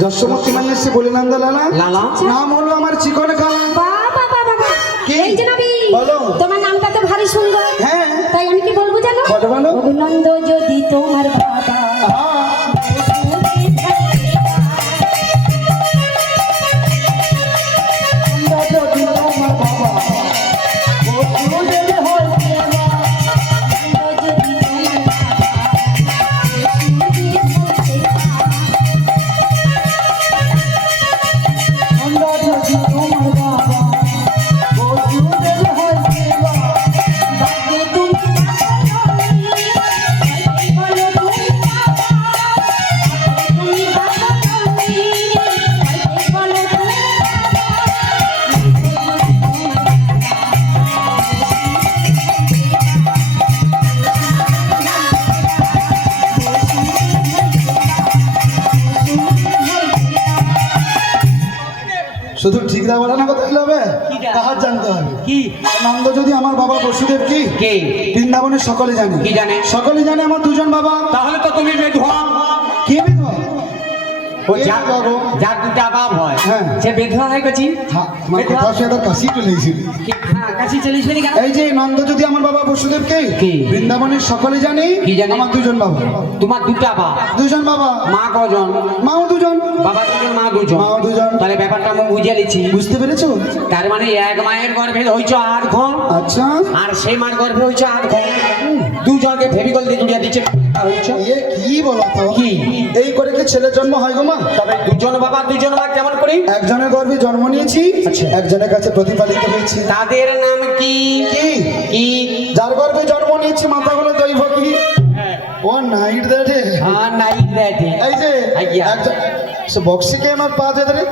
যশোমতী মাইয়া এসে বলে নন্দ লালা লালা নাম হলো আমার চিকনে খান। বাবা বাবা কি? এই যে নবী বলো। তোমার নামটা তো ভারী সুন্দর। হ্যাঁ তাই আমি কি বলবো জানো? বলো বলো। অভিনন্দ যদি তোমার বাবা শুধু ঠিক না বলে না কথা হবে, তাহার জানতে হবে। কি নন্দ যদি আমার বাবা বসুদেব কি কে বৃন্দাবনের সকলে জানে। কি জানে? সকলে জানে আমার দুজন বাবা। তাহলে তো তুমি বেধবা। কে বিধবা? ও যার দুটা বাপ হয় হ্যাঁ। সে বেধবা হয়ে গেছি। হ্যাঁ, তোমার কথা শুনে কাশি চলে এসেছিল। হ্যাঁ কাছে চলে শুনি কেন? এই যে নন্দ যদি আমার বাবা বসুদেবকে কি? বৃন্দাবনের সকলে জানে। কি জানে? আমার দুজন বাবা। তোমার দুটা বাপ, দুজন বাবা। মা কজন? মাও দুজন। বাবা দুজন মা দুজন। মাও দুজন। তাহলে ব্যাপারটা আমি বুঝে নিচ্ছি। বুঝতে পেরেছো? তার মানে এক মায়ের গর্ভে হইছো 8 ঘর, আচ্ছা আর সেই মার গর্ভে হইছো 8 ঘর। দুজনকে ফেভিকল দিয়ে জুড়িয়ে দিচ্ছে হইছো। এ কি বলো তো? কি? এই করে কি ছেলের জন্ম হয় গো মা? তবে দুজন বাবা দুজন মা কেমন করি? একজনের গর্ভে জন্ম নিয়েছি, আচ্ছা। একজনের কাছে প্রতিপালিত হয়েছি। তাদের নাম কি? কি? কি? যার গর্ভে জন্ম নিয়েছি মাথাগুলো দৈব কি? ও নাইট দেখে হ্যাঁ নাইট দেখে। এই যে আজ্ঞা। একজন সে বক্সিকে আমার পা যেতে রে